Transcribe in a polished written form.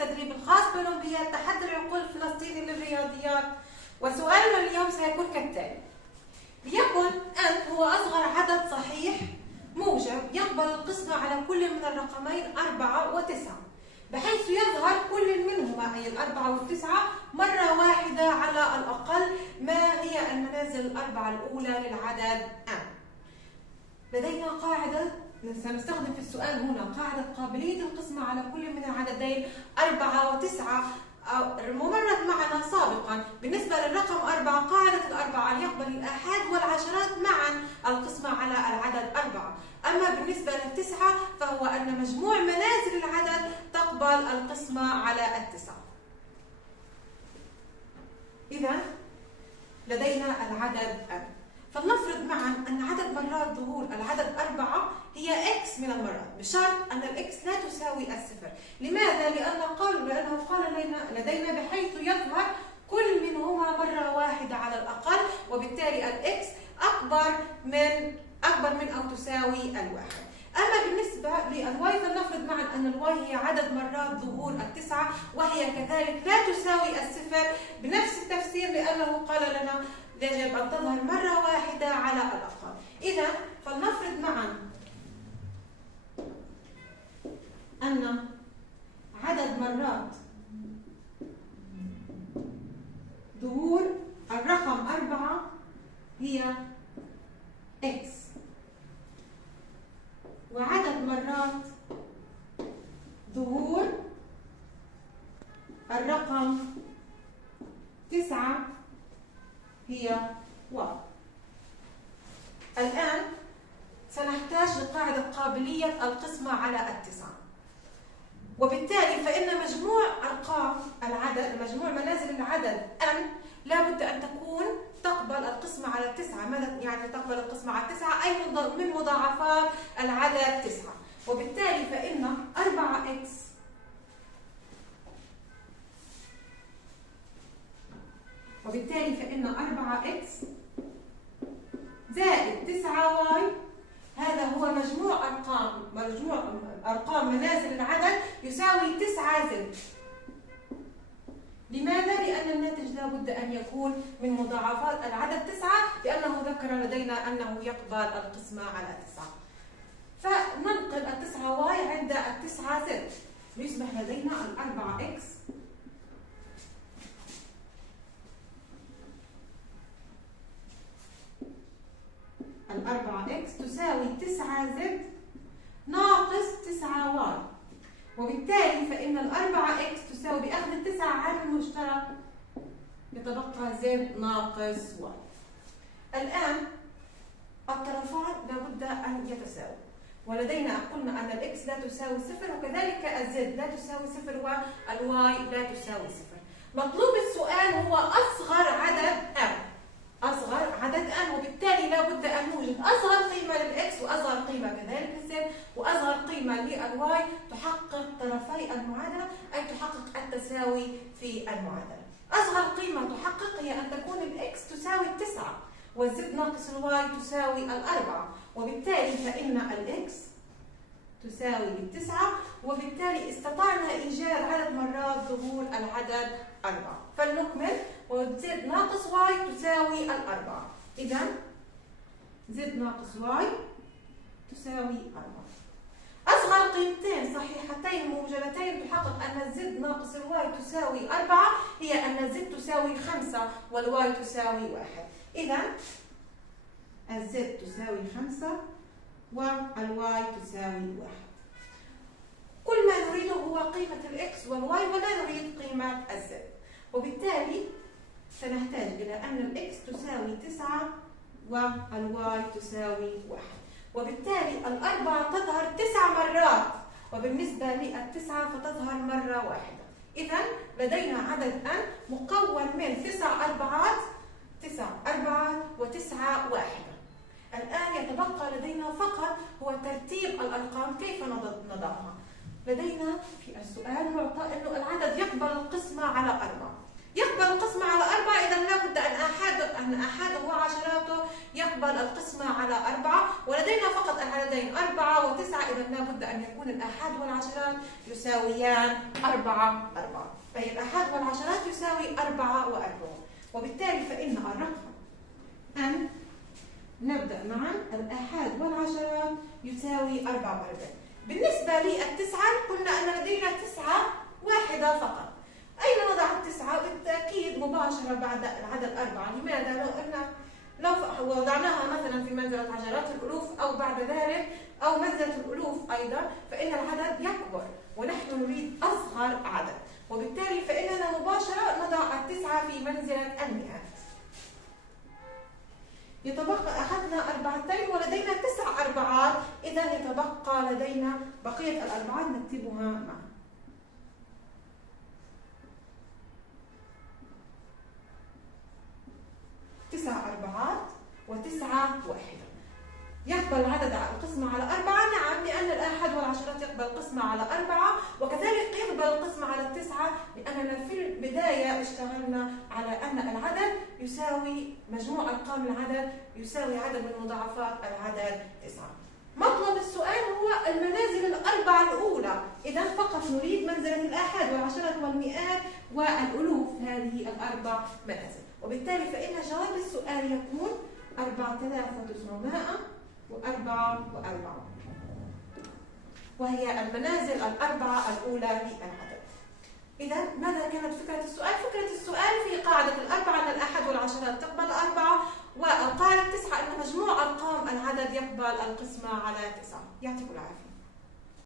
التدريب الخاص بأولمبياد تحدي العقول الفلسطيني للرياضيات. وسؤالنا اليوم سيكون كالتالي: ليكن أن هو أصغر عدد صحيح موجب يقبل القسمة على كل من الرقمين 4 و9، بحيث يظهر كل منهما أي 4 و9 مرة واحدة على الأقل. ما هي المنازل الأربعة الأولى للعدد M؟ لدينا قاعدة سنستخدم في السؤال هنا، قاعدة قابلية القسمة على كل من العددين 4 و9 مرت معنا سابقا. بالنسبة للرقم 4 قاعدة الأربعة أن يقبل الآحاد والعشرات معا القسمة على العدد 4. أما بالنسبة للتسعة فهو أن مجموع منازل العدد تقبل القسمة على التسعة. إذا لدينا العدد M، فلنفرض معا أن عدد مرات ظهور العدد 4 هي X من المرات، بشرط أن الإكس لا تساوي الصفر. لماذا؟ لأنه قال لدينا بحيث يظهر كل منهما مرة واحدة على الأقل، وبالتالي الإكس أكبر من أو تساوي الواحد. أما بالنسبة للواي فلنفرض معا أن الواي هي عدد مرات ظهور التسعة، وهي كذلك لا تساوي الصفر بنفس التفسير، لأنه قال لنا يجب أن تظهر مرة واحدة على الأقل. إذا فلنفرض معا أن عدد مرات ظهور الرقم 4 هي X، وعدد مرات ظهور الرقم 9 هي Y. الآن سنحتاج لقاعدة قابلية القسمة على التسعة، وبالتالي فإن مجموع أرقام العدد، مجموع منازل العدد N لا بد أن تكون تقبل القسمة على التسعة. ماذا يعني تقبل القسمة على التسعة؟ أي من مضاعفات العدد 9. وبالتالي فإن 4X زائد 9Y هذا هو مجموع أرقام منازل العدد يساوي 9Z. لماذا؟ لأن الناتج لا بد أن يكون من مضاعفات العدد 9، لأنه ذكر لدينا أنه يقبل القسمة على 9. فننقل 9Y عند 9Z ليصبح لدينا 4X تساوي 9Z ناقص 9Y، وبالتالي فإن 4X تساوي بأخذ 9 عامل مشترك يتبقى Z ناقص Y. الآن الطرفان لابد أن يتساووا، ولدينا قلنا أن الإكس لا تساوي صفر، وكذلك الزد لا تساوي صفر والواي لا تساوي صفر. مطلوب السؤال هو أصغر عدد M، أصغر عدد M، وبالتالي لا بد أن نوجد أصغر قيمة للإكس وأصغر قيمة كذلك للزد وأصغر قيمة للواي تحقق طرفي المعادلة، أي تحقق التساوي في المعادلة. أصغر قيمة تحقق هي أن تكون الإكس تساوي 9 والزد ناقص الواي تساوي 4، وبالتالي فإن الإكس تساوي 9، وبالتالي استطعنا إيجاد عدد مرات ظهور العدد 4. فلنكمل، وزد ناقص واي تساوي 4. إذا زد ناقص واي تساوي 4. أصغر قيمتين صحيحتين موجبتين تحقق أن الزد ناقص الواي تساوي 4 هي أن الزد تساوي 5 والواي تساوي 1. إذا الزد تساوي 5 والواي تساوي 1. كل ما نريده هو قيمة الإكس والواي ولا نريد قيمة الزد، وبالتالي سنحتاج إلى أن الإكس تساوي 9 والواي تساوي 1، وبالتالي الأربعة تظهر 9 مرات، وبالنسبة للتسعة فتظهر مرة واحدة. إذا لدينا عدد N مكون من 9 أربعات و9 واحدة. الآن يتبقى لدينا فقط هو ترتيب الأرقام، كيف نضعها؟ لدينا في السؤال معطى أنه العدد يقبل القسمة على 4. يقبل القسمة على 4، إذا لابد أن أحاده وعشراته يقبل القسمة على 4، ولدينا فقط العددين 4 و9، إذا لابد أن يكون الآحاد والعشرات يساويان 4 4. فهي الآحاد والعشرات يساوي 4 و4، وبالتالي فإن الرقم أن نبدأ معا الآحاد والعشرات يساوي 4 و4. بالنسبة للتسعة قلنا أن لدينا 9 واحدة فقط. أين نضع التسعة؟ بالتأكيد مباشرة بعد العدد 4. لماذا؟ لو وضعناها مثلا في منزلة عشرات الألوف أو بعد ذلك أو منزلة الألوف أيضا، فإن العدد يكبر ونحن نريد أصغر عدد، وبالتالي فإننا مباشرة نضع التسعة في منزلة المئات. يتبقى أخذنا 4 ولدينا 9 أربعات، إذا يتبقى لدينا بقية الأربعات نكتبها معا. 9 أربعات و9 واحدة. يقبل العدد القسمة على 4، نعم، لأن الآحاد والعشرات يقبل القسمة على 4، وكذلك يقبل القسمة على 9، لأننا في البداية اشتغلنا على أن العدد يساوي مجموع أرقام العدد يساوي عدد من مضاعفات العدد 9. مطلب السؤال هو المنازل الأربعة الأولى، إذا فقط نريد منزلة الآحاد والعشرات والمئات والألوف، هذه الأربع منازل، وبالتالي فإن جواب السؤال يكون 4900 و4 و4، وهي المنازل الأربعة الأولى للعدد. إذا ماذا كانت فكرة السؤال؟ فكرة السؤال في قاعدة الأربعة أن الآحاد والعشرات تقبل 4، والقاعدة 9 أن مجموع أرقام العدد يقبل القسمة على 9. يعطيكم العافية.